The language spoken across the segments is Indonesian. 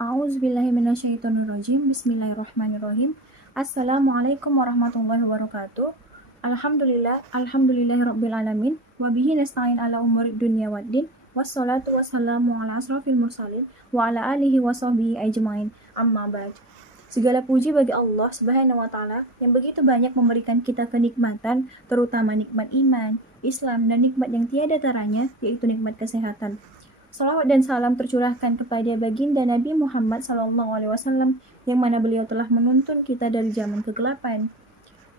A'udzubillahiminasyaitonirrajim. Bismillahirrahmanirrahim. Assalamualaikum warahmatullahi wabarakatuh. Alhamdulillahirabbil alamin. Wabihi nasta'in ala umurid dunya waddin. Wassalatu wassalamu ala asrafil mursalin wa ala alihi wa sahbihi ajmain. Amma ba'd. Segala puji bagi Allah Subhanahu wa taala yang begitu banyak memberikan kita kenikmatan, terutama nikmat iman, Islam, dan nikmat yang tiada taranya, yaitu nikmat kesehatan. Salawat dan salam tercurahkan kepada baginda Nabi Muhammad SAW yang mana beliau telah menuntun kita dari zaman kegelapan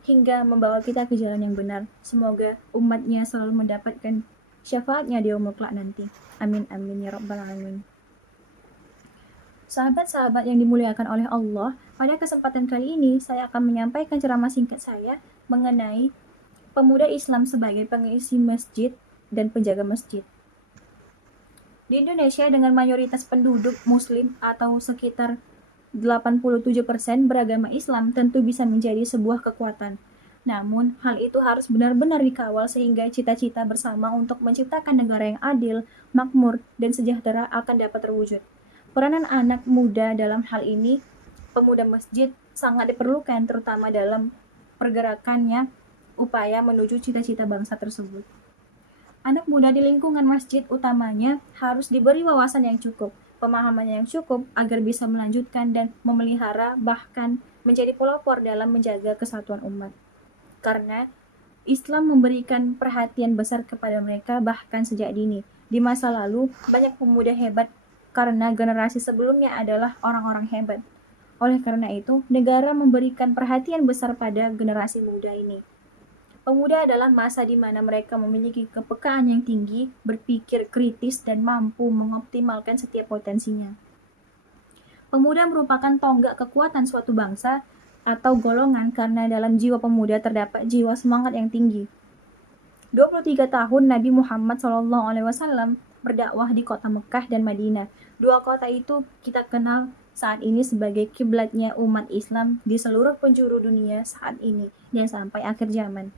hingga membawa kita ke jalan yang benar. Semoga umatnya selalu mendapatkan syafaatnya di yaumul kelak nanti. Amin amin ya rabbal alamin. Sahabat-sahabat yang dimuliakan oleh Allah, pada kesempatan kali ini saya akan menyampaikan ceramah singkat saya mengenai pemuda Islam sebagai pengisi masjid dan penjaga masjid. Di Indonesia dengan mayoritas penduduk muslim atau sekitar 87% beragama Islam tentu bisa menjadi sebuah kekuatan. Namun, hal itu harus benar-benar dikawal sehingga cita-cita bersama untuk menciptakan negara yang adil, makmur, dan sejahtera akan dapat terwujud. Peranan anak muda dalam hal ini, pemuda masjid, sangat diperlukan terutama dalam pergerakannya upaya menuju cita-cita bangsa tersebut. Anak muda di lingkungan masjid utamanya harus diberi wawasan yang cukup, pemahaman yang cukup agar bisa melanjutkan dan memelihara bahkan menjadi pelopor dalam menjaga kesatuan umat. Karena Islam memberikan perhatian besar kepada mereka bahkan sejak dini. Di masa lalu, banyak pemuda hebat karena generasi sebelumnya adalah orang-orang hebat. Oleh karena itu, negara memberikan perhatian besar pada generasi muda ini. Pemuda adalah masa di mana mereka memiliki kepekaan yang tinggi, berpikir kritis, dan mampu mengoptimalkan setiap potensinya. Pemuda merupakan tonggak kekuatan suatu bangsa atau golongan karena dalam jiwa pemuda terdapat jiwa semangat yang tinggi. 23 tahun Nabi Muhammad SAW berdakwah di kota Mekah dan Madinah. Dua kota itu kita kenal saat ini sebagai kiblatnya umat Islam di seluruh penjuru dunia saat ini dan sampai akhir zaman.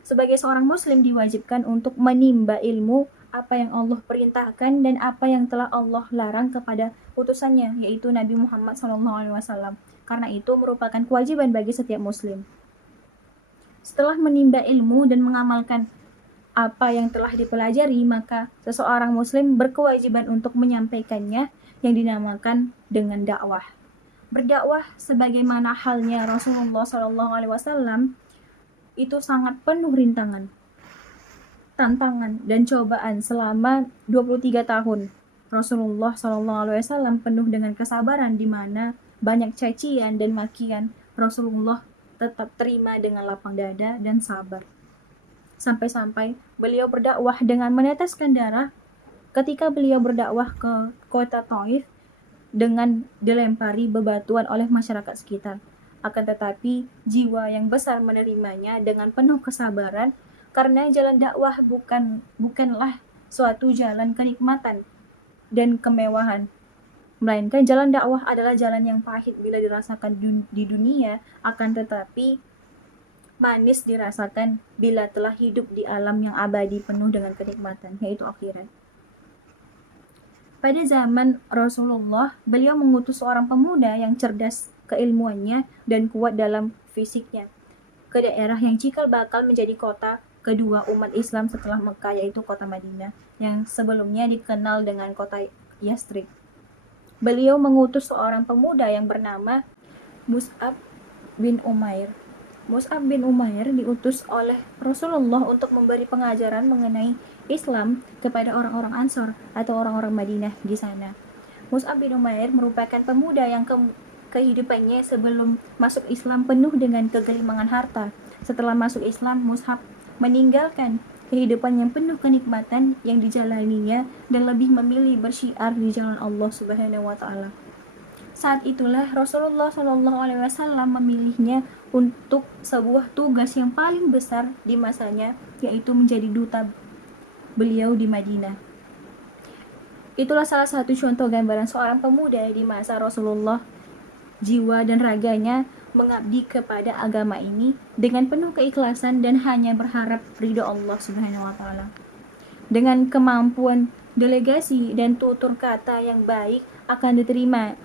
Sebagai seorang muslim diwajibkan untuk menimba ilmu apa yang Allah perintahkan dan apa yang telah Allah larang kepada utusannya, yaitu Nabi Muhammad SAW. Karena itu merupakan kewajiban bagi setiap muslim. Setelah menimba ilmu dan mengamalkan apa yang telah dipelajari, maka seseorang muslim berkewajiban untuk menyampaikannya yang dinamakan dengan dakwah. Berdakwah sebagaimana halnya Rasulullah SAW itu sangat penuh rintangan, tantangan, dan cobaan selama 23 tahun. Rasulullah SAW penuh dengan kesabaran di mana banyak cacian dan makian. Rasulullah tetap terima dengan lapang dada dan sabar. Sampai-sampai beliau berdakwah dengan meneteskan darah ketika beliau berdakwah ke kota Taif dengan dilempari bebatuan oleh masyarakat sekitar. Akan tetapi jiwa yang besar menerimanya dengan penuh kesabaran karena jalan dakwah bukanlah suatu jalan kenikmatan dan kemewahan, melainkan jalan dakwah adalah jalan yang pahit bila dirasakan di dunia, akan tetapi manis dirasakan bila telah hidup di alam yang abadi penuh dengan kenikmatan, yaitu akhirat. Pada zaman Rasulullah, beliau mengutus seorang pemuda yang cerdas keilmuannya dan kuat dalam fisiknya ke daerah yang cikal bakal menjadi kota kedua umat Islam setelah Mekah, yaitu kota Madinah yang sebelumnya dikenal dengan kota Yathrib. Beliau mengutus seorang pemuda yang bernama Mus'ab bin Umair. Mus'ab bin Umair diutus oleh Rasulullah untuk memberi pengajaran mengenai Islam kepada orang-orang Ansor atau orang-orang Madinah di sana. Mus'ab bin Umair merupakan pemuda yang kehidupannya sebelum masuk Islam penuh dengan kegelimangan harta. Setelah masuk Islam, Mus'ab meninggalkan kehidupan yang penuh kenikmatan yang dijalaninya dan lebih memilih bersyiar di jalan Allah Subhanahu wa taala. Saat itulah Rasulullah SAW memilihnya untuk sebuah tugas yang paling besar di masanya, yaitu menjadi duta beliau di Madinah. Itulah salah satu contoh gambaran seorang pemuda di masa Rasulullah. Jiwa dan raganya mengabdi kepada agama ini dengan penuh keikhlasan dan hanya berharap ridho Allah Subhanahu wa taala. Dengan kemampuan delegasi dan tutur kata yang baik akan diterima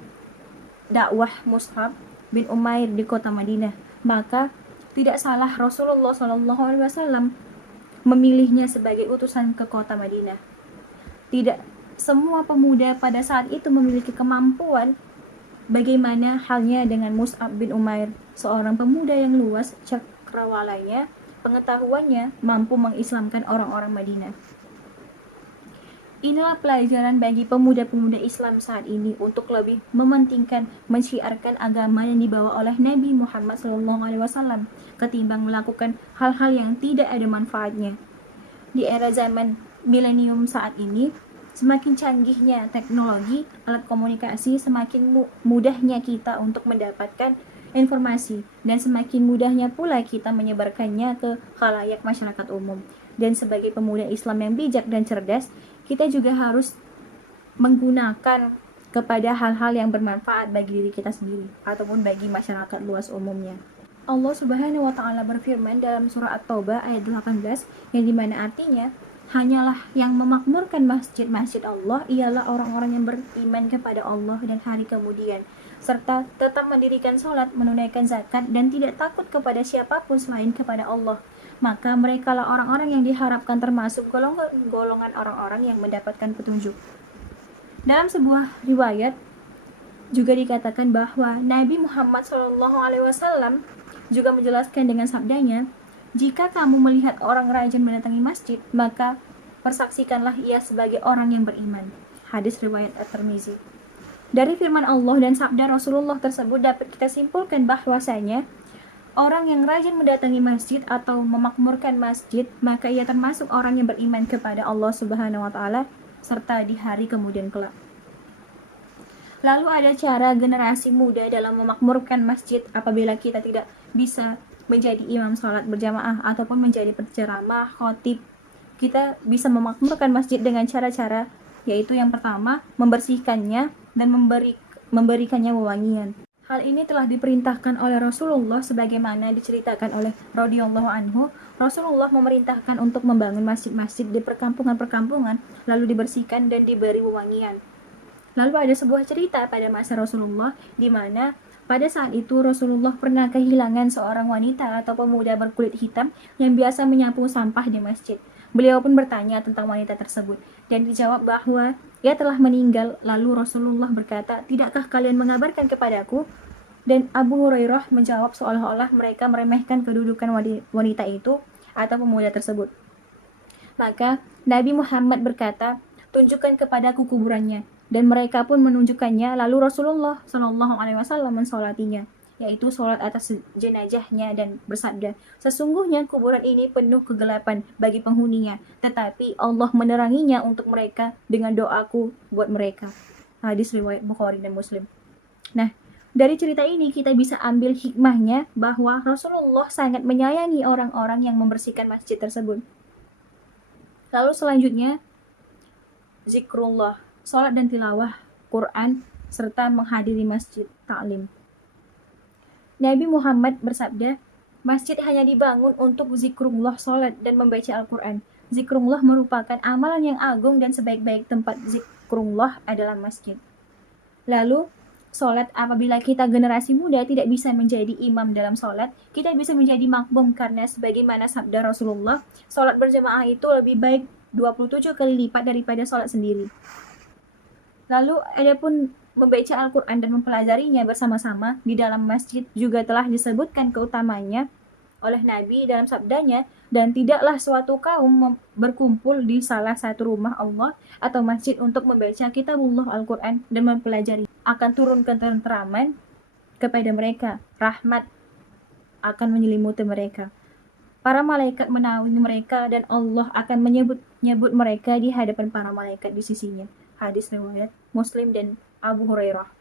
dakwah Mus'ab bin Umair di kota Madinah. Maka tidak salah Rasulullah SAW memilihnya sebagai utusan ke kota Madinah. Tidak semua pemuda pada saat itu memiliki kemampuan bagaimana halnya dengan Mus'ab bin Umair, seorang pemuda yang luas cakrawalanya, pengetahuannya mampu mengislamkan orang-orang Madinah. Inilah pelajaran bagi pemuda-pemuda Islam saat ini untuk lebih mementingkan mensyiarkan agama yang dibawa oleh Nabi Muhammad SAW ketimbang melakukan hal-hal yang tidak ada manfaatnya. Di era zaman milenium saat ini, semakin canggihnya teknologi, alat komunikasi, semakin mudahnya kita untuk mendapatkan informasi dan semakin mudahnya pula kita menyebarkannya ke khalayak masyarakat umum. Dan sebagai pemuda Islam yang bijak dan cerdas, kita juga harus menggunakan kepada hal-hal yang bermanfaat bagi diri kita sendiri ataupun bagi masyarakat luas umumnya. Allah Subhanahu wa taala berfirman dalam surah At-Taubah ayat 18 yang dimana artinya, hanyalah yang memakmurkan masjid-masjid Allah ialah orang-orang yang beriman kepada Allah dan hari kemudian, serta tetap mendirikan sholat, menunaikan zakat, dan tidak takut kepada siapapun selain kepada Allah. Maka merekalah orang-orang yang diharapkan termasuk golongan orang-orang yang mendapatkan petunjuk. Dalam sebuah riwayat juga dikatakan bahwa Nabi Muhammad SAW juga menjelaskan dengan sabdanya, jika kamu melihat orang rajin mendatangi masjid, maka persaksikanlah ia sebagai orang yang beriman. Hadis riwayat At-Tirmizi. Dari firman Allah dan sabda Rasulullah tersebut dapat kita simpulkan bahwasanya orang yang rajin mendatangi masjid atau memakmurkan masjid, maka ia termasuk orang yang beriman kepada Allah Subhanahu wa taala serta di hari kemudian kelak. Lalu ada cara generasi muda dalam memakmurkan masjid apabila kita tidak bisa menjadi imam sholat berjamaah ataupun menjadi penceramah, khotib. Kita bisa memakmurkan masjid dengan cara-cara, yaitu yang pertama, membersihkannya dan memberikannya wewangian. Hal ini telah diperintahkan oleh Rasulullah sebagaimana diceritakan oleh radhiyallahu anhu. Rasulullah memerintahkan untuk membangun masjid-masjid di perkampungan-perkampungan, lalu dibersihkan dan diberi wewangian. Lalu ada sebuah cerita pada masa Rasulullah di mana pada saat itu Rasulullah pernah kehilangan seorang wanita atau pemuda berkulit hitam yang biasa menyapu sampah di masjid. Beliau pun bertanya tentang wanita tersebut dan dijawab bahwa ia telah meninggal. Lalu Rasulullah berkata, "Tidakkah kalian mengabarkan kepadaku?" Dan Abu Hurairah menjawab seolah-olah mereka meremehkan kedudukan wanita itu atau pemuda tersebut. Maka Nabi Muhammad berkata, "Tunjukkan kepadaku kuburannya." Dan mereka pun menunjukkannya. Lalu Rasulullah SAW mensolatinya, yaitu sholat atas jenazahnya dan bersabda, "Sesungguhnya kuburan ini penuh kegelapan bagi penghuninya, tetapi Allah meneranginya untuk mereka dengan doaku buat mereka." Hadis riwayat Bukhari dan Muslim. Nah, dari cerita ini kita bisa ambil hikmahnya bahwa Rasulullah sangat menyayangi orang-orang yang membersihkan masjid tersebut. Lalu selanjutnya, zikrullah, sholat dan tilawah Quran, serta menghadiri masjid taklim. Nabi Muhammad bersabda, masjid hanya dibangun untuk zikrullah, sholat, dan membaca Al-Quran. Zikrullah merupakan amalan yang agung dan sebaik-baik tempat zikrullah adalah masjid. Lalu, sholat, apabila kita generasi muda tidak bisa menjadi imam dalam sholat, kita bisa menjadi makmum karena sebagaimana sabda Rasulullah, sholat berjamaah itu lebih baik 27 kali lipat daripada sholat sendiri. Lalu adapun membaca Al-Quran dan mempelajarinya bersama-sama di dalam masjid juga telah disebutkan keutamanya oleh Nabi dalam sabdanya, dan tidaklah suatu kaum berkumpul di salah satu rumah Allah atau masjid untuk membaca kitabullah Al-Quran dan mempelajari, akan turun ketenteraman kepada mereka, rahmat akan menyelimuti mereka. Para malaikat menaungi mereka dan Allah akan menyebut mereka di hadapan para malaikat di sisinya. Hadis riwayat Muslim dan Abu Hurairah.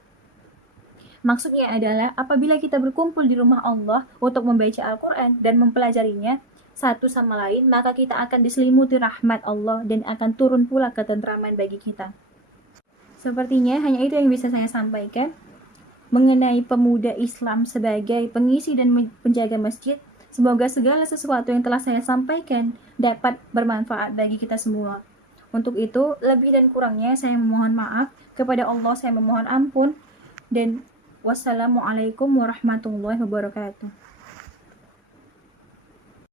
Maksudnya adalah apabila kita berkumpul di rumah Allah untuk membaca Al-Quran dan mempelajarinya satu sama lain, maka kita akan diselimuti rahmat Allah dan akan turun pula ketentraman bagi kita. Sepertinya hanya itu yang bisa saya sampaikan mengenai pemuda Islam sebagai pengisi dan penjaga masjid. Semoga segala sesuatu yang telah saya sampaikan dapat bermanfaat bagi kita semua. Untuk itu, lebih dan kurangnya saya memohon maaf. Kepada Allah saya memohon ampun. Dan wassalamualaikum warahmatullahi wabarakatuh.